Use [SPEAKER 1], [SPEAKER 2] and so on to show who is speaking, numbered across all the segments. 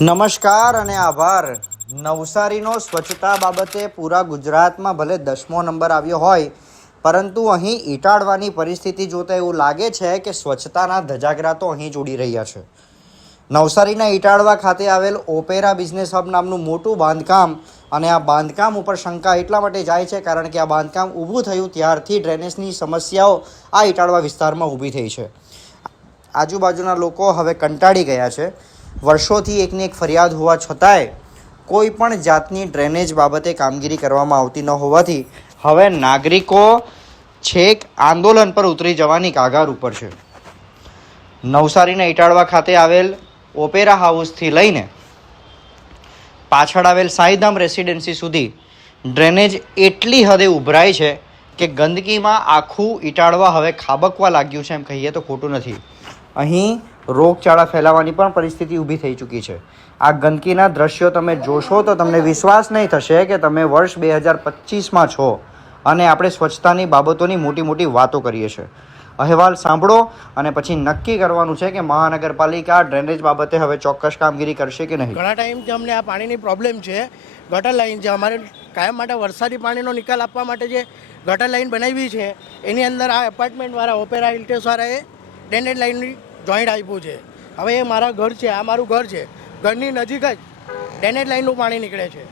[SPEAKER 1] નમસ્કાર અને આભાર. નવસારીનો સ્વચ્છતા બાબતે પૂરા ગુજરાતમાં ભલે દસમો નંબર આવ્યો હોય, પરંતુ અહીં ઈટાડવાની પરિસ્થિતિ જોતા એવું લાગે છે કે સ્વચ્છતાના ધજાગરા તો અહીં જોડી રહ્યા છે. નવસારીના ઈટાળવા ખાતે આવેલ ઓપેરા બિઝનેસ હબ નામનું મોટું બાંધકામ અને આ બાંધકામ ઉપર શંકા એટલા માટે જાય છે કારણ કે આ બાંધકામ ઊભું થયું ત્યારથી ડ્રેનેજની સમસ્યાઓ આ ઈટાળવા વિસ્તારમાં ઊભી થઈ છે. આજુબાજુના લોકો હવે કંટાળી ગયા છે. વર્ષોથી એકની એક ફરિયાદ હોવા છતાંય કોઈ પણ જાતની ડ્રેનેજ બાબતે કામગીરી કરવામાં આવતી ન હોવાથી હવે નાગરિકો છેક આંદોલન પર ઉતરી જવાની કાગાર ઉપર છે. નવસારીના ઇટાળવા ખાતે આવેલ ઓપેરા હાઉસથી લઈને પાછળ આવેલ સાઈધામ રેસિડેન્સી સુધી ડ્રેનેજ એટલી હદે ઉભરાય છે કે ગંદકીમાં આખું ઇટાળવા હવે ખાબકવા લાગ્યું છે એમ કહીએ તો ખોટું નથી. અહીં રોગચાળા ફેલાવાની પણ પરિસ્થિતિ ઊભી થઈ ચૂકી છે. આ ગંદકીના દ્રશ્યો તમે જોશો તો તમને વિશ્વાસ નહીં થશે કે તમે વર્ષ બે હજાર પચીસમાં છો અને આપણે સ્વચ્છતાની બાબતોની મોટી મોટી વાતો કરીએ છીએ. અહેવાલ સાંભળો અને પછી નક્કી કરવાનું છે કે મહાનગરપાલિકા ડ્રેનેજ બાબતે હવે ચોક્કસ કામગીરી કરશે કે નહીં.
[SPEAKER 2] ઘણા ટાઈમથી અમને આ પાણીની પ્રોબ્લેમ છે. ગટર લાઈન છે અમારે કાયમ માટે વરસાદી પાણીનો નિકાલ આપવા માટે જે ગટર લાઈન બનાવી છે, એની અંદર આ એપાર્ટમેન્ટવાળા ઓપેરા હિલટેસવાળાએ ડ્રેનેજ લાઈનની જોઈન્ટ આપ્યું છે. હવે એ મારા ઘર છે, આ મારું ઘર છે. ઘરની નજીક જ ડ્રેનેજ લાઈનનું પાણી નીકળે છે.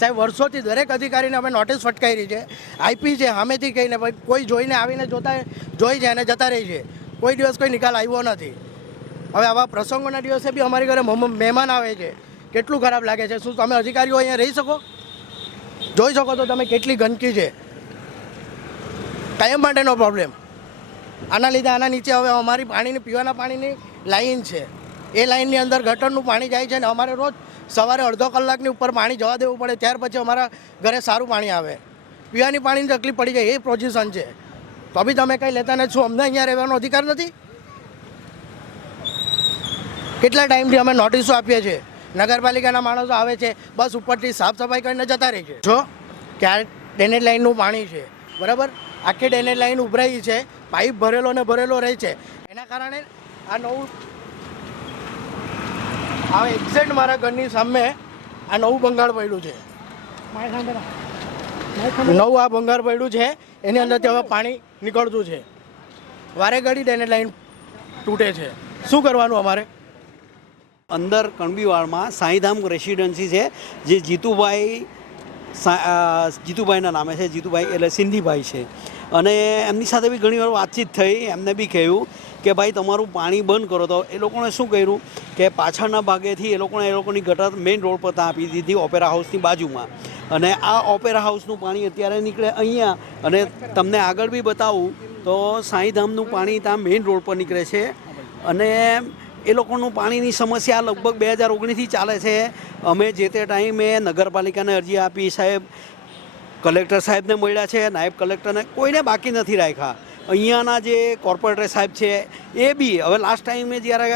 [SPEAKER 2] સાહેબ, વર્ષોથી દરેક અધિકારીને અમે નોટિસ ફટકારી છે. આઈપી છે સામેથી કહીને કોઈ જોઈને આવીને જોતા, જોઈ છે અને જતા રહી છે. કોઈ દિવસ કોઈ નિકાલ આવ્યો નથી. હવે આવા પ્રસંગોના દિવસે બી અમારી ઘરે મહેમાન આવે છે. કેટલું ખરાબ લાગે છે? શું તમે અધિકારીઓ અહીંયા રહી શકો? જોઈ શકો તો તમે કેટલી ગંદકી છે. કાયમ માટેનો પ્રોબ્લેમ આના લીધે આના નીચે હવે અમારી પાણીની, પીવાના પાણીની લાઈન છે. એ લાઈનની અંદર ગટરનું પાણી જાય છે ને અમારે રોજ સવારે અડધો કલાકની ઉપર પાણી જવા દેવું પડે, ત્યાર પછી અમારા ઘરે સારું પાણી આવે. પીવાની પાણીની તકલીફ પડી જાય, એ પોઝિશન છે. તો બી તમે કંઈ લેતા નથી, શું અમને અહીંયા રહેવાનો અધિકાર નથી? કેટલા ટાઈમથી અમે નોટિસો આપીએ છીએ, નગરપાલિકાના માણસો આવે છે, બસ ઉપરથી સાફ સફાઈ કરીને જતા રહે છે. જો કે આ ડ્રેનેજ લાઇનનું પાણી છે, બરાબર? આખી ડ્રેનેજ લાઇન ઉભરાઈ છે પાઇપ ભરેલો ને ભરેલો રહે છે. એના કારણે આ નવું આ એક્ઝેક્ટ મારા ઘરની સામે આ નવું બંગાળ પડ્યું છે. નવું આ બંગાળ પડ્યું છે. એની અંદરથી હવે પાણી નીકળતું છે. વારે ઘડી ડેને લાઈન તૂટે છે. શું કરવાનું અમારે?
[SPEAKER 3] અંદર કણબીવાડમાં સાંઈધામ રેસિડેન્સી છે, જે જીતુભાઈ જીતુભાઈના નામે છે. જીતુભાઈ એટલે સિંધીભાઈ છે. અને એમની સાથે બી ઘણી વાર વાતચીત થઈ. એમને બી કહ્યું કે ભાઈ તમારું પાણી બંધ કરો. તો એ લોકોને શું કર્યું કે પાછળના ભાગેથી એ લોકોને એ લોકોની ગટર મેઇન રોડ પર ત્યાં આપી દીધી ઓપેરા હાઉસની બાજુમાં. અને આ ઓપેરા હાઉસનું પાણી અત્યારે નીકળે અહીંયા. અને તમને આગળ બી બતાવું તો સાંઈધામનું પાણી ત્યાં મેઇન રોડ પર નીકળે છે. અને એ લોકોનું પાણીની સમસ્યા લગભગ બે હજાર ઓગણીસથી ચાલે છે. અમે જે તે ટાઈમે નગરપાલિકાને અરજી આપી સાહેબ, કલેક્ટર સાહેબને મળ્યા છે, નાયબ કલેક્ટરને, કોઈને બાકી નથી રાખ્યા. અહીંયાના જે કોર્પોરેટર સાહેબ છે, એ બી હવે લાસ્ટ ટાઈમે જ્યારે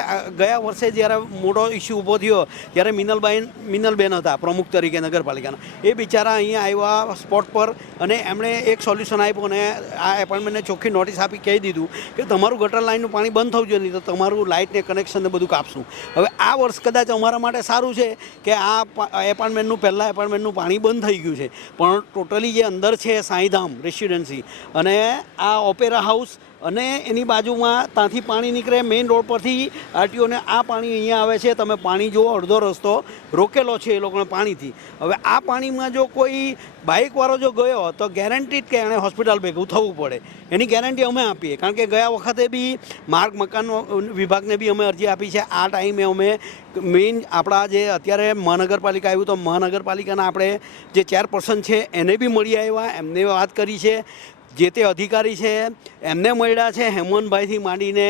[SPEAKER 3] ગયા વર્ષે જ્યારે મોટો ઇસ્યુ ઊભો થયો, ત્યારે મિનલબાઈન મિનલબેન હતા, પ્રમુખ તરીકે નગરપાલિકાના. એ બિચારા અહીંયા આવ્યા સ્પોટ પર અને એમણે એક સોલ્યુશન આપ્યું અને આ એપોઇન્ટમેન્ટને ચોખ્ખી નોટિસ આપી, કહી દીધું કે તમારું ગટર લાઇનનું પાણી બંધ થવું જોઈએ, નહીં તો તમારું લાઇટને કનેક્શન ને બધું કાપશું. હવે આ વર્ષ કદાચ અમારા માટે સારું છે કે આ એપાર્ટમેન્ટનું પહેલાં એપાર્ટમેન્ટનું પાણી બંધ થઈ ગયું છે. પણ ટોટલી જે અંદર છે સાંઈધામ રેસિડેન્સી અને આ ઓપેરા હાઉસ અને એની બાજુમાં ત્યાંથી પાણી નીકળે. મેઇન રોડ પરથી આરટીઓને આ પાણી અહીંયા આવે છે. તમે પાણી જુઓ, અડધો રસ્તો રોકેલો છે એ લોકોને પાણીથી. હવે આ પાણીમાં જો કોઈ બાઇકવાળો જો ગયો, તો ગેરંટીડ કે એણે હોસ્પિટલ ભેગું થવું પડે. એની ગેરંટી અમે આપીએ. કારણ કે ગયા વખતે બી માર્ગ મકાન વિભાગને બી અમે અરજી આપી છે. આ ટાઈમે અમે મેઇન આપણા જે અત્યારે મહાનગરપાલિકા આવ્યું તો મહાનગરપાલિકાના આપણે જે ચેરપર્સન છે, એને બી મળી આવ્યા. એમને વાત કરી છે. જે તે અધિકારી છે એમને મળ્યા છે હેમંતભાઈથી માંડીને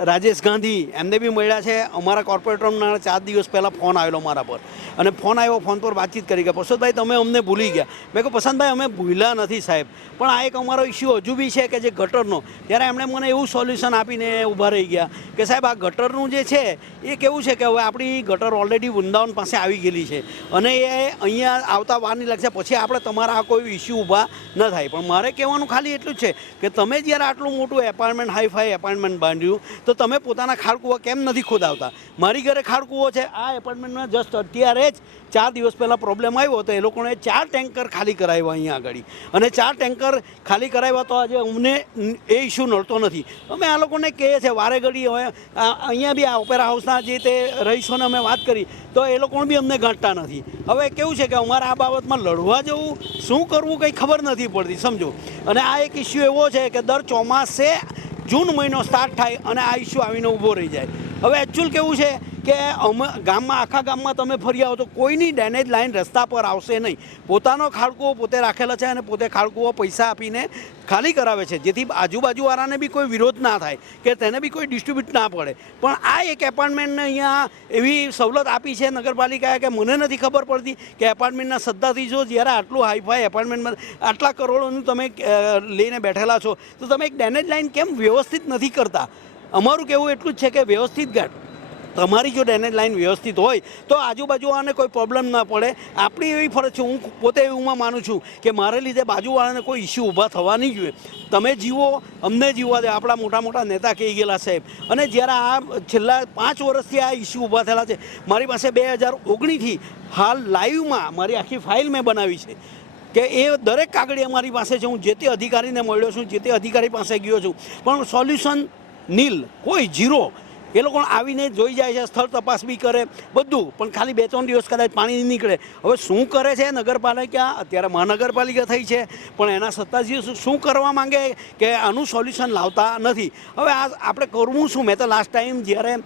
[SPEAKER 3] રાજેશ ગાંધી એમને બી મળ્યા છે. અમારા કોર્પોરેટરના ચાર દિવસ પહેલાં ફોન આવેલો મારા પર. અને ફોન આવ્યો ફોન પર વાતચીત કરી ગયા પ્રસાદભાઈ, તમે અમને ભૂલી ગયા. મેં કહું પ્રશાંતભાઈ અમે ભૂલ્યા નથી સાહેબ. પણ આ એક અમારો ઇસ્યુ હજુ બી છે કે જે ગટરનો. ત્યારે એમણે મને એવું સોલ્યુશન આપીને ઊભા રહી ગયા કે, સાહેબ, આ ગટરનું જે છે, એ કેવું છે કે હવે આપણી ગટર ઓલરેડી વૃંદાવન પાસે આવી ગયેલી છે. અને એ અહીંયા આવતા વાર નહીં લાગશે. પછી આપણે તમારા આ કોઈ ઇસ્યુ ઊભા ન થાય. પણ મારે કહેવાનું ખાલી એટલું જ છે કે, તમે જ્યારે આટલું મોટું એપાર્ટમેન્ટ હાઈ ફાઈ એપાર્ટમેન્ટ બાંધ્યું તો તમે પોતાના ખાડકૂવો કેમ નથી ખોદાવતા? મારી ઘરે ખાડકૂવો છે. આ એપાર્ટમેન્ટમાં જસ્ટ અત્યારે જ ચાર દિવસ પહેલાં પ્રોબ્લેમ આવ્યો તો એ લોકોને ચાર ટેન્કર ખાલી કરાવ્યા અહીંયા આગળ. અને ચાર ટેન્કર ખાલી કરાવ્યા તો આજે અમને એ ઇસ્યુ નડતો નથી. અમે આ લોકોને કહીએ છીએ વારે ઘડી હવે અહીંયા બી આ ઓપેરા હાઉસના જે તે રહીશોને અમે વાત કરી. તો એ લોકોને બી અમને ગાંઠતા નથી. હવે કેવું છે કે અમારે આ બાબતમાં લડવા જવું શું કરવું કંઈ ખબર નથી પડતી, સમજો. અને આ એક ઇસ્યુ એવો છે કે દર ચોમાસે જૂન મહિનો સ્ટાર્ટ થાય અને આ ઇસ્યુ આવીને ઊભો રહી જાય. હવે એકચ્યુઅલ કેવું છે? કે અમે ગામમાં, આખા ગામમાં તમે ફરી આવો તો કોઈની ડેનેજ લાઈન રસ્તા પર આવશે નહીં. પોતાનો ખાડકુઓ પોતે રાખેલા છે અને પોતે ખાડકુઓ પૈસા આપીને ખાલી કરાવે છે. જેથી આજુબાજુવાળાને બી કોઈ વિરોધ ના થાય કે તેને બી કોઈ ડિસ્ટ્રીબ્યુટ ના પડે. પણ આ એક એપાર્ટમેન્ટને અહીંયા એવી સવલત આપી છે નગરપાલિકાએ કે મને નથી ખબર પડતી કે એપાર્ટમેન્ટના જો જ્યારે આટલું હાઈફાઈ એપાર્ટમેન્ટમાં આટલા કરોડોનું તમે લઈને બેઠેલા છો, તો તમે એક ડેનેજ લાઈન કેમ વ્યવસ્થિત નથી કરતા? અમારું કહેવું એટલું જ છે કે વ્યવસ્થિત ગાઢ તમારી જો ડેનેજ લાઈન વ્યવસ્થિત હોય, તો આજુબાજુવાળાને કોઈ પ્રોબ્લેમ ના પડે. આપણી એવી ફરજ છે, હું પોતે એવું માનું છું કે મારે લીધે બાજુવાળાને કોઈ ઇસ્યુ ઊભા થવા નહીં જોઈએ. તમે જીવો, અમને જીવવા દે, આપણા મોટા મોટા નેતા કહી ગયેલા સાહેબ. અને જ્યારે આ છેલ્લા પાંચ વર્ષથી આ ઇસ્યુ ઊભા થયેલા છે, મારી પાસે બે હજાર ઓગણીસથી હાલ લાઈવમાં મારી આખી ફાઇલ મેં બનાવી છે. કે એ દરેક કાગળી અમારી પાસે છે, હું જે તે અધિકારીને મળ્યો છું, જે તે અધિકારી પાસે ગયો છું. પણ સોલ્યુશન નીલ કોઈ જીરો એ લોકો આવીને જોઈ જાય છે, સ્થળ તપાસ બી કરે, બધું. પણ ખાલી બે ત્રણ દિવસ કદાચ પાણી નહીં નીકળે. હવે શું કરે છે નગરપાલિકા? અત્યારે મહાનગરપાલિકા થઈ છે, પણ એના સત્તાધીશો શું- શું કરવા માંગે કે આનું સોલ્યુશન લાવતા નથી. હવે આ આપણે કરવું શું? મેં તો લાસ્ટ ટાઈમ જ્યારે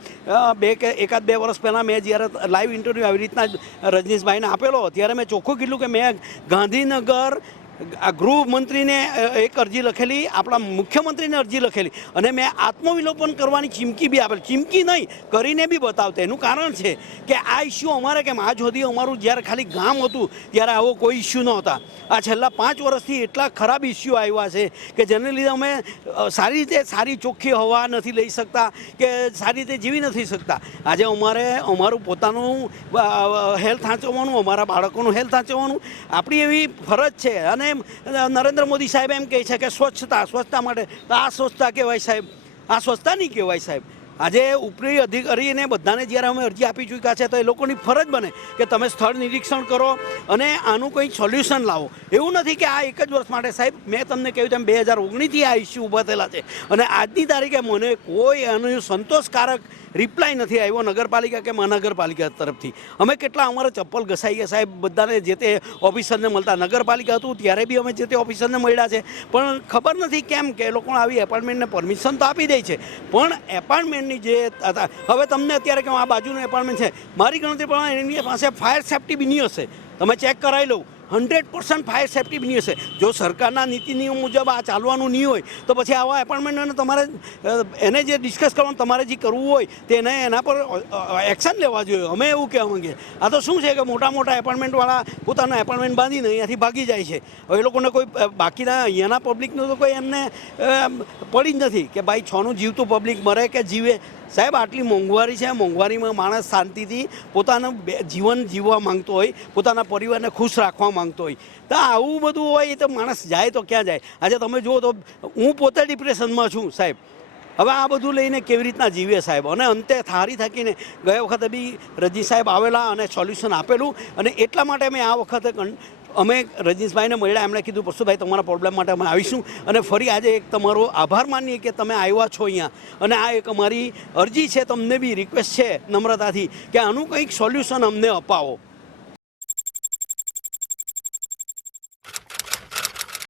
[SPEAKER 3] બે કે એકાદ બે વર્ષ પહેલાં મેં જ્યારે લાઈવ ઇન્ટરવ્યૂ આવી રીતના રજનીશભાઈને આપેલો, ત્યારે મેં ચોખ્ખું કીધું કે મેં ગાંધીનગર આ ગૃહમંત્રીને એક અરજી લખેલી, આપણા મુખ્યમંત્રીને અરજી લખેલી. અને મેં આત્મવિલોપન કરવાની ચીમકી બી આપેલી. ચીમકી નહીં, કરીને બી બતાવતા. એનું કારણ છે કે આ ઇસ્યુ અમારે કેમ? આજ સુધી અમારું જ્યારે ખાલી ગામ હતું, ત્યારે આવો કોઈ ઇસ્યુ નહોતા. આ છેલ્લા પાંચ વર્ષથી એટલા ખરાબ ઇસ્યુ આવ્યા છે કે જેને લીધે અમે સારી રીતે સારી ચોખ્ખી હવા નથી લઈ શકતા, કે સારી રીતે જીવી નથી શકતા. આજે અમારે, અમારું પોતાનું હેલ્થ સાચવવાનું, અમારા બાળકોનું હેલ્થ સાચવવાનું. આપણી એવી ફરજ છે અને નરેન્દ્ર મોદી સાહેબ એમ કહે છે કે સ્વચ્છતા સ્વચ્છતા માટે, તો આ સ્વચ્છતા કહેવાય સાહેબ. આ સ્વચ્છતા નહીં કહેવાય સાહેબ. આજે ઉપરી અધિકારીને બધાને જ્યારે અમે અરજી આપી ચૂક્યા છે, તો એ લોકોની ફરજ બને કે તમે સ્થળ નિરીક્ષણ કરો અને આનું કંઈ સોલ્યુશન લાવો. એવું નથી કે આ એક જ વર્ષ માટે, સાહેબ, મેં તમને કહ્યું તેમ બે હજાર ઓગણીસથી આ ઇસ્યુ ઊભા થયેલા છે. અને આજની તારીખે મને કોઈ એનું સંતોષકારક રિપ્લાય નથી આવ્યો નગરપાલિકા કે મહાનગરપાલિકા તરફથી. અમે કેટલા અમારા ચપ્પલ ઘસાઈએ, સાહેબ, બધાને જે તે ઓફિસરને મળતા. નગરપાલિકા હતું, ત્યારે બી અમે જે તે ઓફિસરને મળ્યા છે. પણ ખબર નથી કેમ કે એ લોકો આવી એપાર્ટમેન્ટને પરમિશન તો આપી દે છે. પણ એપાર્ટમેન્ટની જે હતા. હવે તમને અત્યારે કે આ બાજુનું એપાર્ટમેન્ટ છે. મારી ગણતરી પ્રમાણે એની પાસે ફાયર સેફટી બી નહીં હશે. તમે ચેક કરાવી લઉં હંડ્રેડ પર્સન્ટ ફાયર સેફ્ટી બની હશે. જો સરકારના નીતિ નિયમ મુજબ આ ચાલવાનું નહીં હોય, તો પછી આવા એપાર્ટમેન્ટને તમારે એને જે ડિસ્કસ કરવાનું, તમારે જે કરવું હોય તેને એના પર એક્શન લેવા જોઈએ. અમે એવું કહેવા માંગીએ. આ તો શું છે કે મોટા મોટા એપાર્ટમેન્ટવાળા પોતાના એપાર્ટમેન્ટ બાંધીને અહીંયાથી ભાગી જાય છે. હવે એ લોકોને કોઈ બાકીના અહીંયાના પબ્લિકનું તો કોઈ એમને પડી જ નથી કે ભાઈ, છનું જીવતું પબ્લિક મરે કે જીવે. સાહેબ, આટલી મોંઘવારી છે, મોંઘવારીમાં માણસ શાંતિથી પોતાનું જીવન જીવવા માંગતો હોય, પોતાના પરિવારને ખુશ રાખવા માંગતો હોય. તો આવું બધું હોય એ તો માણસ જાય તો ક્યાં જાય? આજે તમે જુઓ તો હું પોતે ડિપ્રેશનમાં છું સાહેબ. હવે આ બધું લઈને કેવી રીતના જીવીએ સાહેબ? અને અંતે થારી થાકીને ગયા વખતે બી રજી સાહેબ આવેલા અને સોલ્યુશન આપેલું અને એટલા માટે મેં આ વખતે અમે રજનીશભાઈને મળ્યા, એમણે કીધું પરશુભાઈ તમારા પ્રોબ્લેમ માટે અમે આવીશું. અને ફરી આજે એક તમારો આભાર માનીએ કે તમે આવ્યા છો અહીંયા. અને આ એક અમારી અરજી છે, તમને બી રિક્વેસ્ટ છે નમ્રતાથી, કે આનું કંઈક સોલ્યુશન અમને અપાવો.